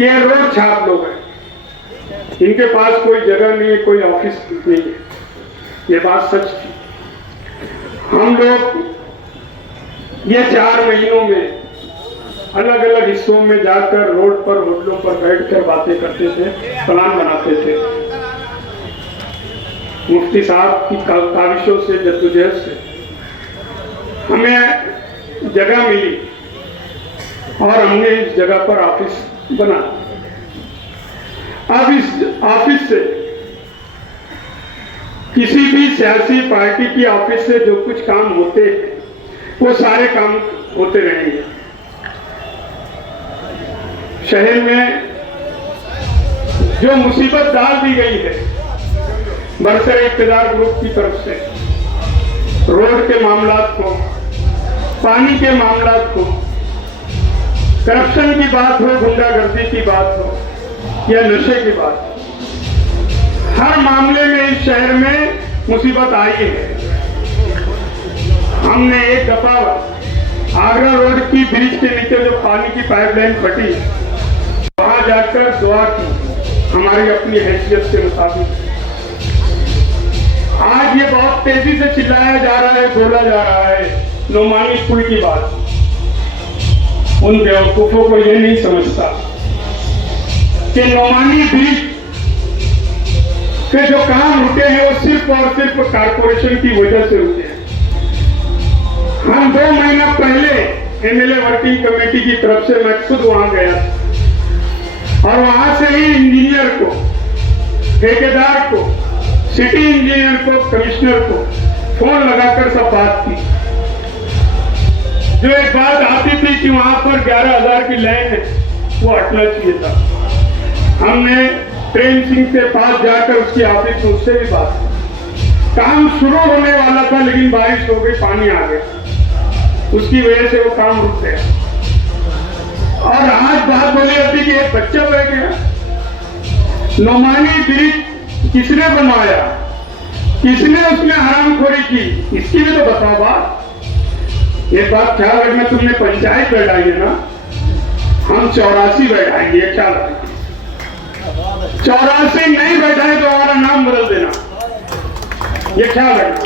कि ये रोड छाप लोग हैं, इनके पास कोई जगह नहीं है, कोई ऑफिस नहीं है। ये बात सच थी। हम लोग ये 4 महीनों में अलग अलग हिस्सों में जाकर रोड पर होटलों पर बैठकर बातें करते थे, प्लान बनाते थे। मुफ्ती साहब की काविशों से, जद्दोजहद से हमें जगह मिली और हमने इस जगह पर ऑफिस बना। अब इस ऑफिस से किसी भी सियासी पार्टी की ऑफिस से जो कुछ काम होते हैं वो सारे काम होते रहेंगे। शहर में जो मुसीबत डाल दी गई है बरसर इक़्तिदार ग्रुप की तरफ से, रोड के मामलात को, पानी के मामलात को, करप्शन की बात हो, गुंडागर्दी की बात हो या नशे की बात हो, हर मामले में इस शहर में मुसीबत आई है। हमने एक दफा आगरा रोड की ब्रिज के नीचे जो पानी की पाइपलाइन फटी, वहां जाकर दुआ की हमारी अपनी हैसियत के मुताबिक। आज ये बहुत तेजी से चिल्लाया जा रहा है, बोला जा रहा है नोमानी पुल की बात। उन बेवकूफों को ये नहीं समझता कि नोमानी ब्रिज के जो काम रुके हैं वो सिर्फ और सिर्फ कारपोरेशन की वजह से रुके हैं। हम 2 महीना पहले एमएलए वर्किंग कमेटी की तरफ से मैं खुद वहां गया और वहां से ही इंजीनियर को, ठेकेदार को, सिटी इंजीनियर को, कमिश्नर को फोन लगाकर सब बात की। जो एक बात आती थी कि वहां पर 11,000 की लाइन है, वो हटना चाहिए था। हमने प्रेम सिंह के पास जाकर उसकी ऑफिस में उससे भी बात की। काम शुरू होने वाला था लेकिन बारिश हो गई, पानी आ गया, उसकी वजह से वो काम रुक गया। और आज बात बोली जाती कि एक बच्चा बह गया। नोमानी ब्रिज किसने बनवाया, किसने उसमें हरामखोरी की, इसकी भी तो बताओ बात। एक बात ख्याल रखना, तुमने पंचायत बैठाई है ना, हम 84 बैठाएंगे, ख्याल रखना। 84 नहीं बैठाए तो हमारा नाम बदल देना, ये ख्याल रखना।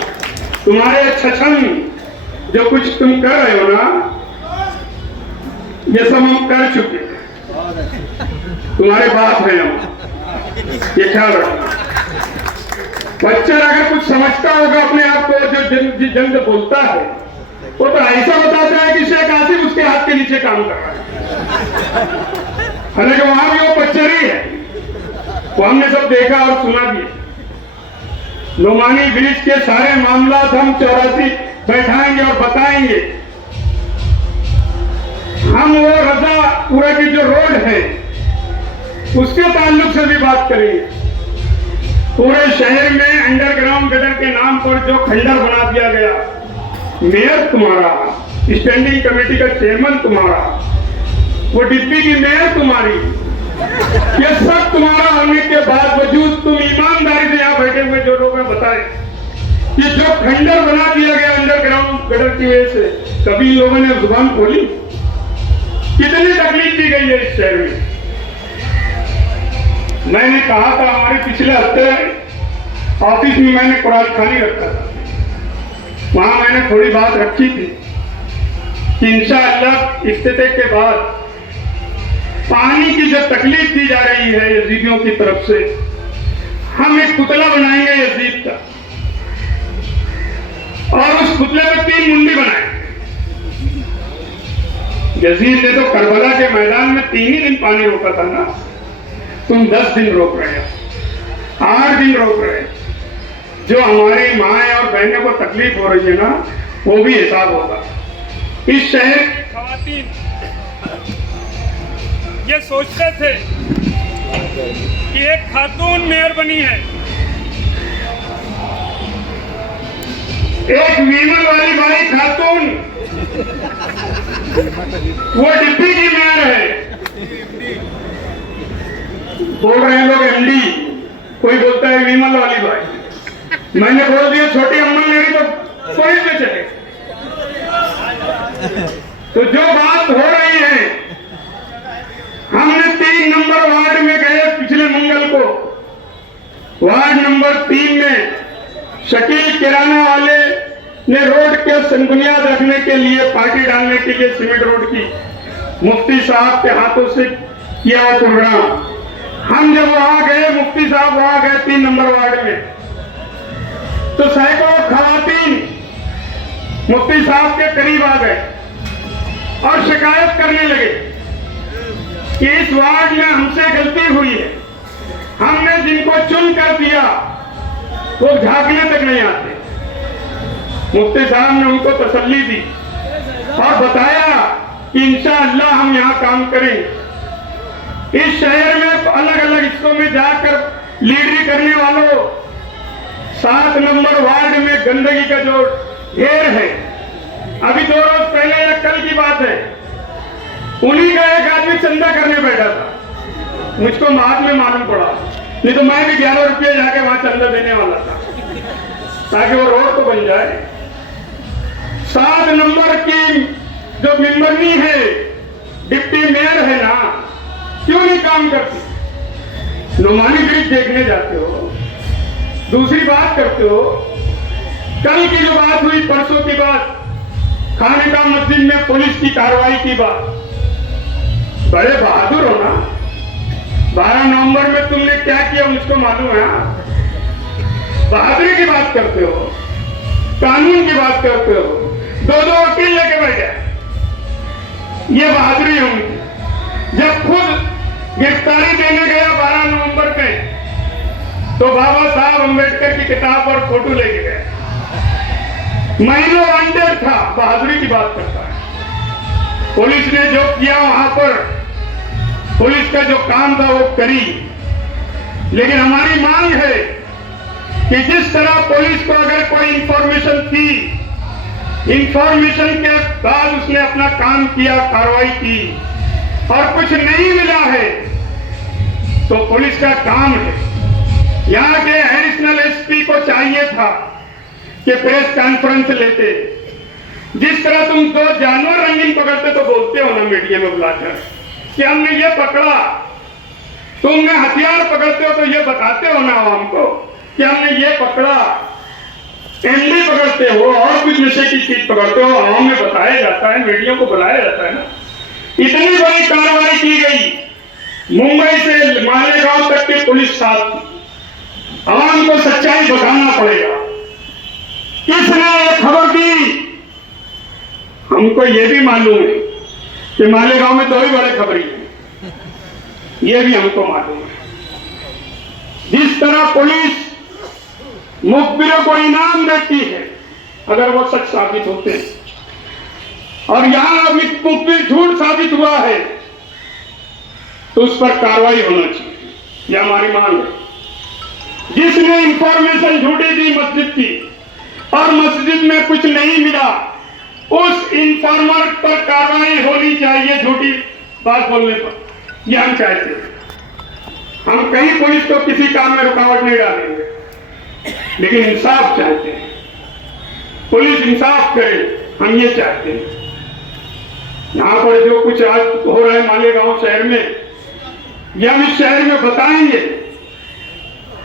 तुम्हारे छछन जो कुछ तुम कर रहे हो ना, ये सब हम कर चुके हैं, तुम्हारे बाप हैं हम, ये ख्याल रखना। बच्चा अगर कुछ समझता होगा अपने आप को, जो जंग बोलता है वो तो ऐसा बताता है कि शेख आसिफ उसके हाथ के नीचे काम कर रहा है, हालांकि वहां भी वो पच्चरी है, वो हमने सब देखा और सुना भी। नोमानी ब्रिज के सारे मामला हम 84 बैठाएंगे और बताएंगे। हम वो रजापुरा की जो रोड है उसके ताल्लुक से भी बात करेंगे। पूरे शहर में अंडरग्राउंड गटर के नाम पर जो खंडर बना दिया गया, मेयर तुम्हारा, स्टैंडिंग कमेटी का चेयरमैन तुम्हारा, वो डिप्टी की मेयर तुम्हारी, ये सब तुम्हारा होने के बावजूद तुम ईमानदारी से यहाँ बैठे हुए जो लोग हैं बताएं कि जो खंडर बना दिया गया अंडरग्राउंड गटर की वजह से, कभी लोगों ने जुबान खोली? कितनी तकलीफ दी गई है इस शहर में। मैंने कहा था, हमारे पिछले हफ्ते ऑफिस में मैंने कुरान खानी रखा था, वहां मैंने थोड़ी बात रखी थी कि इंशाअल्लाह इफ्तिताह के बाद पानी की जो तकलीफ दी जा रही है यजीदियों की तरफ से, हम एक पुतला बनाएंगे यजीद का और उस पुतले में 3 मुंडी बनाएंगे। यजीद ने तो करबला के मैदान में 3 ही दिन पानी रोका था ना, तुम 10 दिन रोक रहे हो, 8 दिन रोक रहे हो। जो हमारी माएं और बहनों को तकलीफ हो रही है ना, वो भी हिसाब होगा। इस शहर की खवातीन ये सोचते थे कि एक खातून मेयर बनी है, एक वीमन वाली बाई खातून, वो डिप्टी की मेयर है। बोल रहे हैं लोग एमडी, कोई बोलता है वीमन वाली बाई। मैंने बोल दिया छोटी अम्मा मेरी तो पुलिस में चले। तो जो बात हो रही है, हमने 3 नंबर वार्ड में गए पिछले मंगल को। वार्ड नंबर 3 में शकील किराना वाले ने रोड के संबुनियाद रखने के लिए, पार्टी डालने के लिए सीमेंट रोड की मुफ्ती साहब के हाथों से किया प्रोग्राम। हम जब वहां गए, मुफ्ती साहब वहां गए 3 नंबर वार्ड में, तो सैकड़ों खवातीन मुफ्ती साहब के करीब आ गए और शिकायत करने लगे कि इस वार्ड में हमसे गलती हुई है, हमने जिनको चुन कर दिया वो झांकने तक नहीं आते। मुफ्ती साहब ने उनको तसल्ली दी और बताया कि इंशाअल्लाह हम यहाँ काम करेंगे। इस शहर में अलग अलग हिस्सों में जाकर लीडरी करने वालों, 7 नंबर वार्ड में गंदगी का जो ढेर है, अभी 2 रोज पहले या कल की बात है, उन्हीं का एक आदमी चंदा करने बैठा था। मुझको बाद में मालूम पड़ा, नहीं तो मैं भी 11 रुपये जाके वहां चंदा देने वाला था ताकि वो रोड तो बन जाए। 7 नंबर की जो मेंबरनी है, डिप्टी मेयर है ना, क्यों नहीं काम करती? नुमानी ब्रिज देखने जाते हो, दूसरी बात करते हो। कल की जो बात हुई, परसों की बात, खानका मस्जिद में पुलिस की कार्रवाई की बात, बड़े बहादुर हो ना। 12 नवंबर में तुमने क्या किया मुझको मालूम है। बहादुरी की बात करते हो, कानून की बात करते हो, 2 वकील लेके बैठे, ये बहादुरी है उनकी। जब खुद गिरफ्तारी देने गया 12 नवंबर पे, तो बाबा साहब अम्बेडकर की किताब पर फोटो लेके गए, महीनों अंडर था। बहादुरी की बात करता है। पुलिस ने जो किया वहां पर, पुलिस का जो काम था वो करी, लेकिन हमारी मांग है कि जिस तरह पुलिस को अगर कोई इंफॉर्मेशन थी, इंफॉर्मेशन के बाद उसने अपना काम किया, कार्रवाई की और कुछ नहीं मिला है, तो पुलिस का काम है। यहाँ के एडिशनल एसपी को चाहिए था कि प्रेस कॉन्फ्रेंस लेते। जिस तरह तुम 2 जानवर रंगीन पकड़ते तो बोलते हो ना मीडिया में बुलाकर कि हमने ये पकड़ा, तुमने हथियार पकड़ते हो तो ये बताते हो ना हमको कि हमने ये पकड़ा। एमडी पकड़ते हो और कुछ नशे की चीज पकड़ते हो, आवाम में बताया जाता है, मीडिया को बुलाया जाता है ना। इतनी बड़ी कार्रवाई की गई, मुंबई से मालेगांव तक की पुलिस साथ थी। आवाम को सच्चाई बताना पड़ेगा। किसने ये खबर दी? हमको ये भी मालूम है कि मालेगांव में 2 ही बड़े खबरी हैं, ये भी हमको मालूम है। जिस तरह पुलिस मुखबिरों को इनाम देती है अगर वो सच साबित होते हैं, और यहां मुखबिर झूठ साबित हुआ है तो उस पर कार्रवाई होना चाहिए, यह हमारी मांग है। जिसने इंफॉर्मेशन झूठी दी मस्जिद की और मस्जिद में कुछ नहीं मिला, उस इंफॉर्मर पर कार्रवाई होनी चाहिए झूठी बात बोलने पर। यह हम चाहते हैं। हम कहीं पुलिस को किसी काम में रुकावट नहीं डालेंगे, लेकिन इंसाफ चाहते हैं। पुलिस इंसाफ करे, हम ये चाहते हैं। यहां पर जो कुछ आज हो रहा है मालेगांव शहर में, यह हम इस शहर में बताएंगे।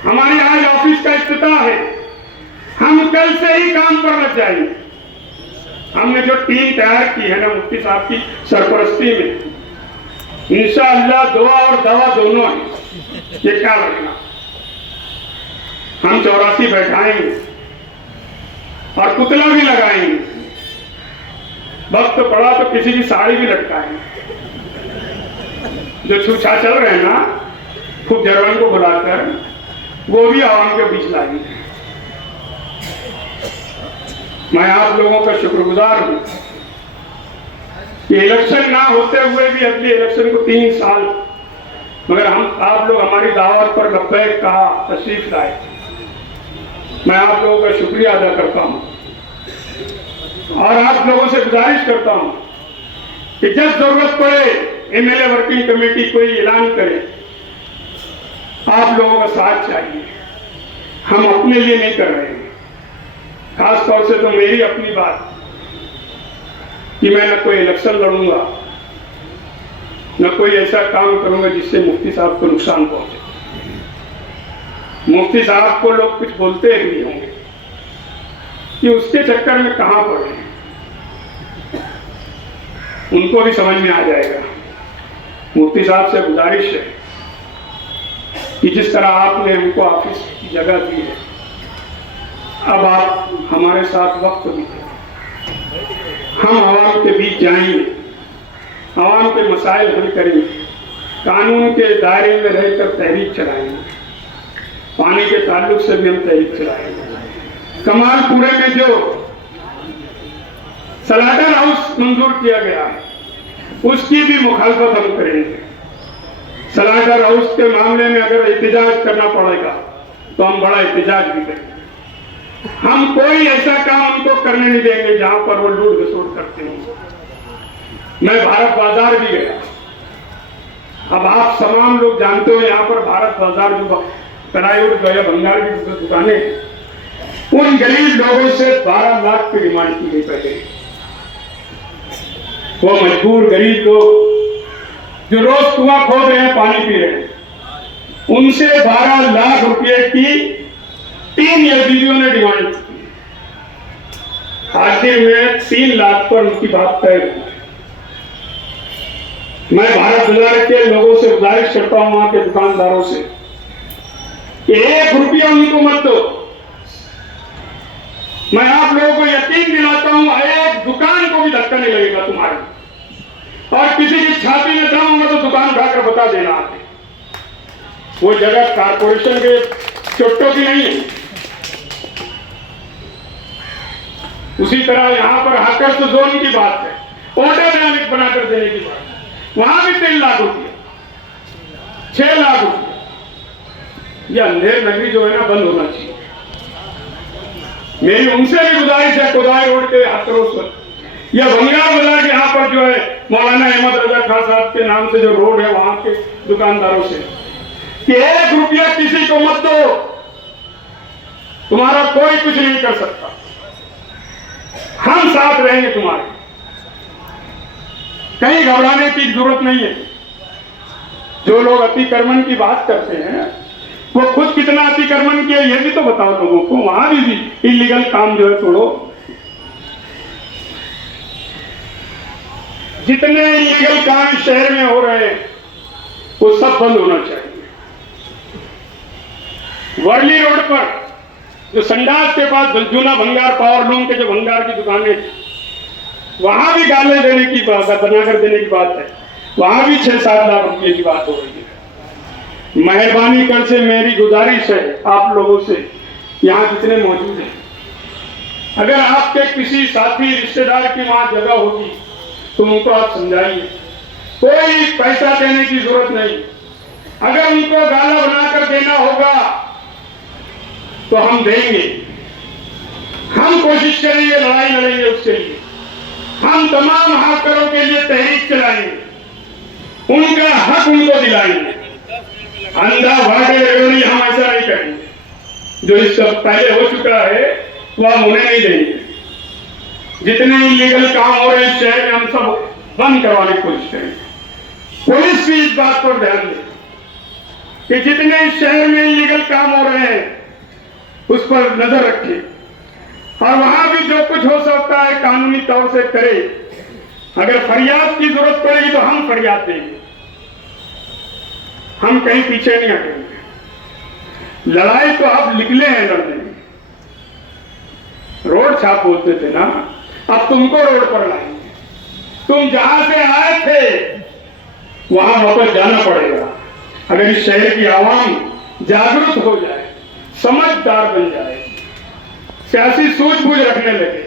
हमारी आज ऑफिस का इफ्तिताह है, हम कल से ही काम पर लग जाएंगे। हमने जो टीम तैयार की है ना मुफ्ती साहब की सरपरस्ती में, इंशाअल्लाह दुआ और दवा दोनों है। ये क्या लगना, हम 84 बैठाएंगे और पुतला भी लगाएंगे। वक्त पड़ा तो किसी की साड़ी भी लटकाएंगे। जो छूछा चल रहे हैं ना खूब जरवन को बुलाकर, वो भी आवाम के बीच लाएंगे। मैं आप लोगों का शुक्रगुजार हूं कि इलेक्शन ना होते हुए भी अगले इलेक्शन को 3 साल, मगर हम आप लोग हमारी दावत पर लब्बैक कहा, तशरीफ लाए। मैं आप लोगों का शुक्रिया अदा करता हूं और आप लोगों से गुजारिश करता हूं कि जब जरूरत पड़े एमएलए वर्किंग कमेटी कोई ऐलान करे, आप लोगों का साथ चाहिए। हम अपने लिए नहीं कर रहे हैं, खास तौर से तो मेरी अपनी बात कि मैं न कोई इलेक्शन लड़ूंगा न कोई ऐसा काम करूंगा जिससे मुफ्ती साहब को नुकसान पहुंचे। मुफ्ती साहब को लोग कुछ बोलते ही नहीं होंगे कि उसके चक्कर में कहां पड़े, उनको भी समझ में आ जाएगा। मुफ्ती साहब से गुजारिश है कि जिस तरह आपने हमको ऑफिस की जगह दी है, अब आप हमारे साथ वक्त बिताएं, हम आवाम के बीच जाएंगे, आवाम के मसाइल हल करेंगे, कानून के दायरे में रहकर तहरीक चलाएंगे, पानी के ताल्लुक से भी हम तहरीक चलाएंगे। कमालपुरे में जो स्लाटर हाउस मंजूर किया गया है उसकी भी मुखालफत हम करेंगे। स्लाटर हाउस के मामले में अगर एहतजाज करना पड़ेगा तो हम बड़ा एहतजाज भी करेंगे। हम कोई ऐसा काम उनको करने नहीं देंगे जहां पर वो लूट घसोट करते हों। मैं भारत बाजार भी गया। अब आप तमाम लोग जानते हो यहाँ पर भारत बाजार जो प्लाईवुड या भंगार की दुकानें, उन गरीब लोगों से 12 लाख की डिमांड की गई पहले। वो मजबूर गरीब लोग जो रोज कुआं खोद रहे हैं, पानी पी रहे हैं, उनसे 12 लाख रुपए की 3 यजीदियों ने डिमांड की। आखिर में 3 लाख पर उनकी बात तय हुई। मैं भारत बाजार के लोगों से गुजारिश करता हूं, वहां के दुकानदारों से, 1 रुपया उनको मत दो। मैं आप लोगों को यकीन दिलाता हूं, एक दुकान को भी धक्का नहीं लगेगा तुम्हारे, और किसी की छाती में दम होगा तो दुकान उठाकर बता देना आते। वो जगह कारपोरेशन के चोटों की नहीं है। उसी तरह यहां पर हाकर्स जोन की बात है, ऑर्डर बनाकर देने की बात है, वहां भी 3 लाख रुपया, 6 लाख रुपया। यह अंधेर नगरी जो है ना, बंद होना चाहिए। मेरी उनसे भी गुजारिश है, खुदाई रोड के हाथरों से या बंगाल बाजार के यहाँ पर जो है मौलाना अहमद रजा खान साहब के नाम से जो रोड है, वहां के दुकानदारों से कि 1 रुपया किसी को मत दो, तुम्हारा कोई कुछ नहीं कर सकता, हम साथ रहेंगे तुम्हारे, कहीं घबराने की जरूरत नहीं है। जो लोग अतिक्रमण की बात करते हैं वो खुद कितना अतिक्रमण किया ये भी तो बताओ लोगों को। वहां भी इलीगल काम जो है तोड़ो। जितने इलीगल काम शहर में हो रहे हैं वो सब बंद होना चाहिए। वर्ली रोड पर जो संडास के पास जूना भंगार पावर लूम के जो भंगार की दुकानें, वहां भी गाले देने की बात, बनाकर देने की बात है, वहां भी 6-7 लाख रुपए की बात हो रही है। मेहरबानी कर से मेरी गुजारिश है आप लोगों से, यहाँ जितने मौजूद हैं, अगर आपके किसी साथी रिश्तेदार की वहां जगह होगी तो उनको आप समझाइए, कोई पैसा देने की जरूरत नहीं। अगर उनको गाला बनाकर देना होगा तो हम देंगे, हम कोशिश करेंगे, लड़ाई लड़ेंगे उसके लिए, हम तमाम हाकरों के लिए तहरीक चलाएंगे, उनका हक उनको दिलाएंगे। अंधा भागे रेवड़ी हम ऐसा नहीं करेंगे। जो इससे पहले हो चुका है वह हम उन्हें नहीं देंगे। जितने इलीगल काम हो रहे हैं शहर में हम सब बंद करवाने की कोशिश करेंगे। पुलिस भी इस बात पर ध्यान दे कि जितने शहर में इलीगल काम हो रहे हैं उस पर नजर रखे, और वहां भी जो कुछ हो सकता है कानूनी तौर से करे। अगर फरियाद की जरूरत पड़ेगी तो हम फरियाद देंगे, हम कहीं पीछे नहीं हटेंगे। लड़ाई तो आप निकले हैं लड़ने, रोड छाप बोलते थे ना, अब तुमको रोड पर लाएंगे। तुम जहां से आए थे वहां वापस जाना पड़ेगा। अगर इस शहर की आवाम जागरूक हो जाए, समझदार बन जाए, सियासी सूझबूझ रखने लगे,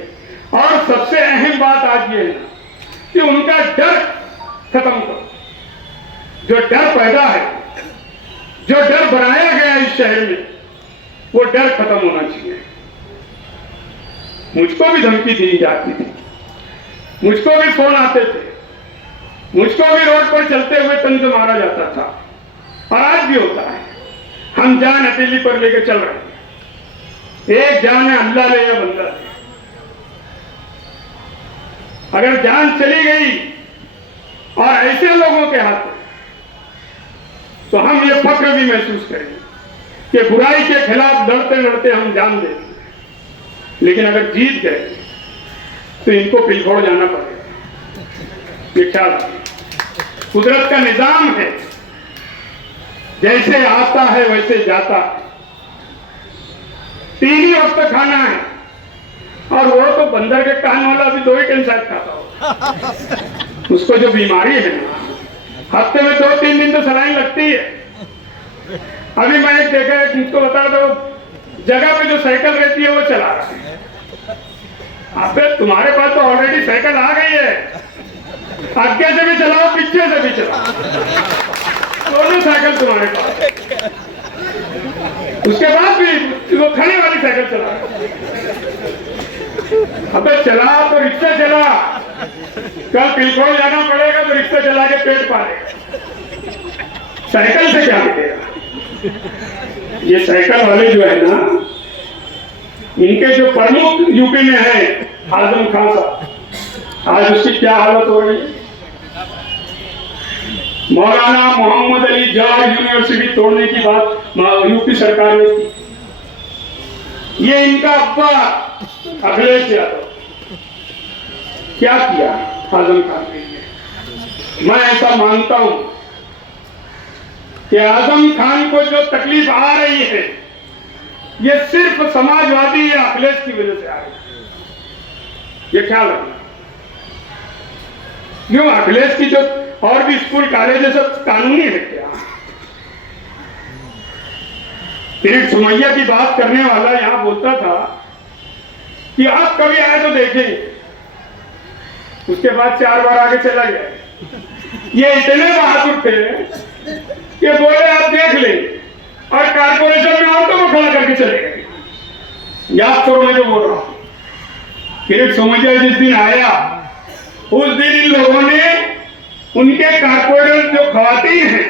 और सबसे अहम बात आज ये है कि उनका डर खत्म करो। जो डर पैदा है, जो डर बनाया गया इस शहर में, वो डर खत्म होना चाहिए। मुझको भी धमकी दी जाती थी, मुझको भी फोन आते थे, मुझको भी रोड पर चलते हुए तंज मारा जाता था, और आज भी होता है। हम जान हथेली पर लेकर चल रहे हैं। एक जान है, अल्लाह ले या बंदा ले। अगर जान चली गई और ऐसे लोगों के हाथ में तो हम ये फक्र भी महसूस करेंगे कि बुराई के खिलाफ लड़ते लड़ते हम जान देंगे, लेकिन अगर जीत गए तो इनको पिलखोड़ जाना पड़ेगा। ये ख्याल कुदरत का निजाम है, जैसे आता है वैसे जाता है। 3 ही वक्त खाना है, और वो तो बंदर के कान वाला भी 2 ही टाइम शायद खाता हो। उसको जो बीमारी है ना, हफ्ते में 2-3 दिन तो सलाइन लगती है। अभी मैं एक देखा है, मुझको बता दो, जगह पे जो साइकिल रहती है वो चला रहा है। अबे तुम्हारे पास तो ऑलरेडी साइकिल आ गई है, आगे से भी चलाओ पीछे से भी चलाओ, दोनों साइकिल तुम्हारे पास। उसके बाद भी वो खड़ी वाली साइकिल चला। अबे चला तो रिक्शा चला, कल पिलखोड़ जाना पड़ेगा तो रिक्शा चला के पेट पालेगा, साइकिल से क्या मिलेगा। ये साइकिल वाले जो है ना, इनके जो प्रमुख यूपी में है आजम खान साहब, आज उसकी क्या हालत हो रही है। मौलाना मोहम्मद अली जवाहर यूनिवर्सिटी तोड़ने की बात यूपी सरकार ने की। ये इनका अब्बा अखिलेश यादव क्या किया आजम खान ने। मैं ऐसा मानता हूं कि आजम खान को जो तकलीफ आ रही है, ये सिर्फ समाजवादी या अखिलेश की वजह से आ रही है। ये ख्याल रखना। क्यों अखिलेश की जो और भी स्कूल कॉलेज सब कानूनी है क्या। किरीट सोमैया की बात करने वाला यहां बोलता था कि आप कभी आए तो देखेंगे, उसके बाद 4 बार आगे चला गया। ये इतने बहादुर थे कि बोले आप देख लेंगे, और कारपोरेशन में ऑटो को खड़ा करके चले गए। याद करो मैं जो बोल रहा हूं। किरीट सोमैया जिस दिन आया, उस दिन इन लोगों ने उनके कारपोरेटर जो खवातीन हैं,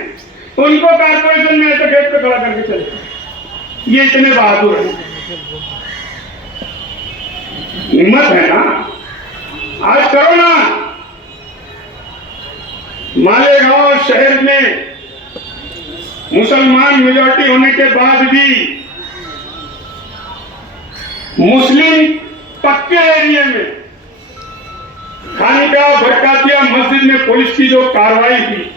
उनको कारपोरेशन में ऐसे गेट पे खड़ा करके चले गए। ये इतने बहादुर हैं, हिम्मत है ना। आज करो ना। मालेगांव शहर में मुसलमान मेजॉरिटी होने के बाद भी मुस्लिम पक्के एरिया में खानका भटकातिया मस्जिद में पुलिस की जो कार्रवाई की,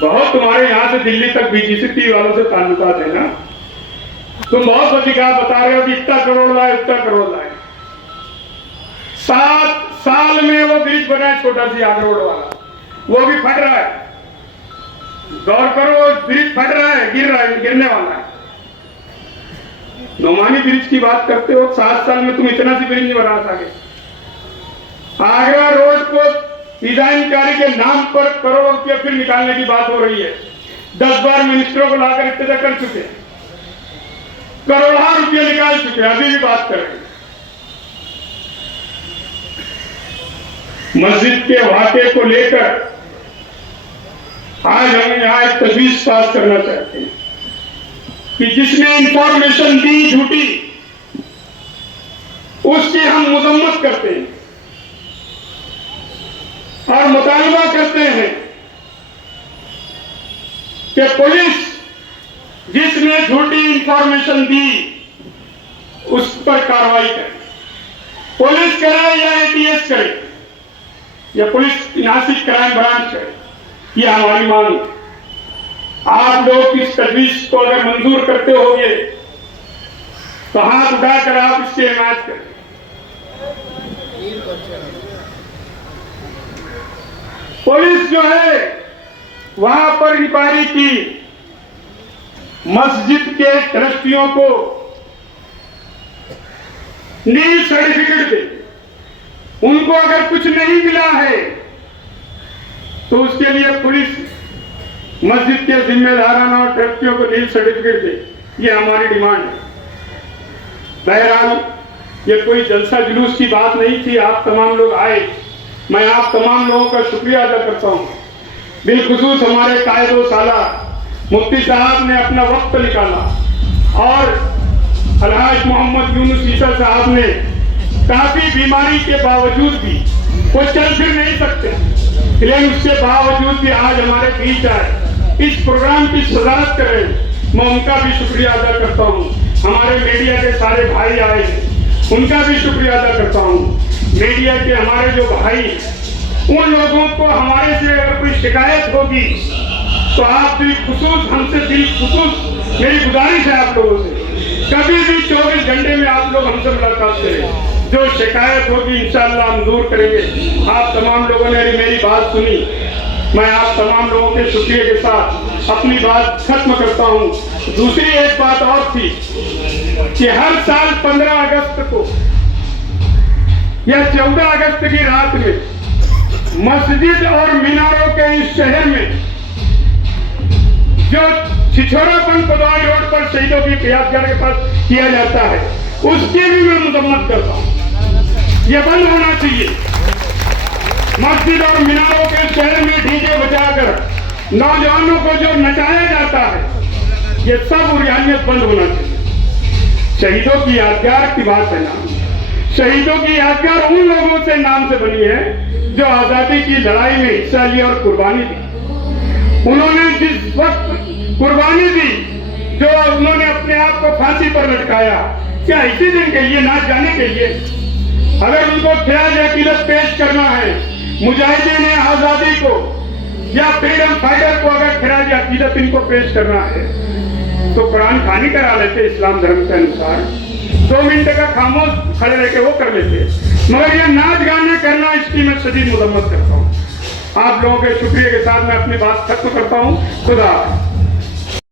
बहुत तुम्हारे यहां से दिल्ली तक बीजेपी वालों से ताल्लुकात है ना। तुम बहुत अधिकार बता रहे हो कि इतना करोड़ लाए, उतना करोड़ लाए। 7 साल में वो ब्रिज बना है, छोटा सी आगे रोड वाला, वो भी फट रहा है। गौर करो, ब्रिज फट रहा है, गिर रहा है, गिरने वाला है। नोमानी ब्रिज की बात करते हो, 7 साल में तुम इतना सी ब्रिज नहीं बना सके। आगरा रोड को डिजाइनकारी के नाम पर करोड़ों रुपये फिर निकालने की बात हो रही है। 10 बार मिनिस्टरों को लाकर इत्तेजा कर चुके, करोड़ों रुपये निकाल चुके, अभी भी बात कर रहे हैं। मस्जिद के वाक़े को लेकर आज हम यहां एक तजवीज पास करना चाहते हैं कि जिसने इंफॉर्मेशन दी झूठी, उसकी हम मजम्मत करते हैं और मुतालबा करते हैं कि पुलिस जिसने झूठी इंफॉर्मेशन दी उस पर कार्रवाई करे। पुलिस करे या एटीएस करे या पुलिस नासिक क्राइम ब्रांच करे, ये हमारी मांग है। आप लोग इस तजवीज को अगर मंजूर करते होंगे तो हाथ उठाकर आप इसकी हिमायत करें। पुलिस जो है वहां पर इंक्वायरी की, मस्जिद के ट्रस्टियों को नील सर्टिफिकेट दे। उनको अगर कुछ नहीं मिला है तो उसके लिए पुलिस मस्जिद के जिम्मेदाराना और ट्रस्टियों को नील सर्टिफिकेट दे। ये हमारी डिमांड है। बहरहाल ये कोई जलसा जुलूस की बात नहीं थी, आप तमाम लोग आए, मैं आप तमाम लोगों का शुक्रिया अदा करता हूं। बिलखुसूस हमारे कायदो साला मुफ्ती साहब ने अपना वक्त निकाला और अलहाज मोहम्मद यूनुस ईसा साहब ने काफी बीमारी के बावजूद भी, वो चल फिर नहीं सकते, लेकिन उसके बावजूद भी आज हमारे बीच आए, इस प्रोग्राम की सदारत करें, मैं उनका भी शुक्रिया अदा करता हूँ। हमारे मीडिया के सारे भाई आए, उनका भी शुक्रिया अदा करता हूँ। मीडिया के हमारे जो भाई, उन लोगों को हमारे से अगर कोई शिकायत होगी तो आप दिल खुसूस, हमसे दिल खुसूस मेरी गुजारिश है आप लोगों से, कभी भी 24 घंटे में आप लोग हमसे मुलाकात करें। जो शिकायत होगी इंशाअल्लाह हम दूर करेंगे। आप तमाम लोगों ने मेरी बात सुनी, मैं आप तमाम लोगों के शुक्रिया के साथ अपनी बात खत्म करता हूँ। दूसरी एक बात और थी कि हर साल 15 अगस्त को या 14 अगस्त की रात में मस्जिद और मीनारों के इस शहर में जो छिछोरापन पदवाई रोड पर शहीदों की यादगार के पास किया जाता है, उसकी भी मैं मजम्मत करता हूँ। ये बंद होना चाहिए। मस्जिद और मीनारों के शहर में डीजे बजाकर नौजवानों को जो नचाया जाता है, ये सब उरियानियत बंद होना चाहिए। शहीदों की यादगार की बात है ना, शहीदों की यादगार उन लोगों से नाम से बनी है जो आजादी की लड़ाई में हिस्सा लिया और कुर्बानी दी। उन्होंने जिस वक्त कुर्बानी दी, जो उन्होंने अपने आप को फांसी पर लटकाया, क्या इसी दिन के लिए, ना जाने के लिए? अगर उनको खिराज अकीदत पेश करना है, मुजाहिदीन आजादी को या फ्रीडम फाइटर को अगर खिराज अकीदत इनको पेश करना है तो कुरान खानी करा लेते इस्लाम धर्म के अनुसार, 2 मिनट का खामोश खड़े रह के वो कर लेते। मगर ये नाच गाने करना, इसकी मैं शदीद मजम्मत करता हूँ। आप लोगों के शुक्रिया के साथ मैं अपनी बात खत्म करता हूँ। खुदा हाफिज़।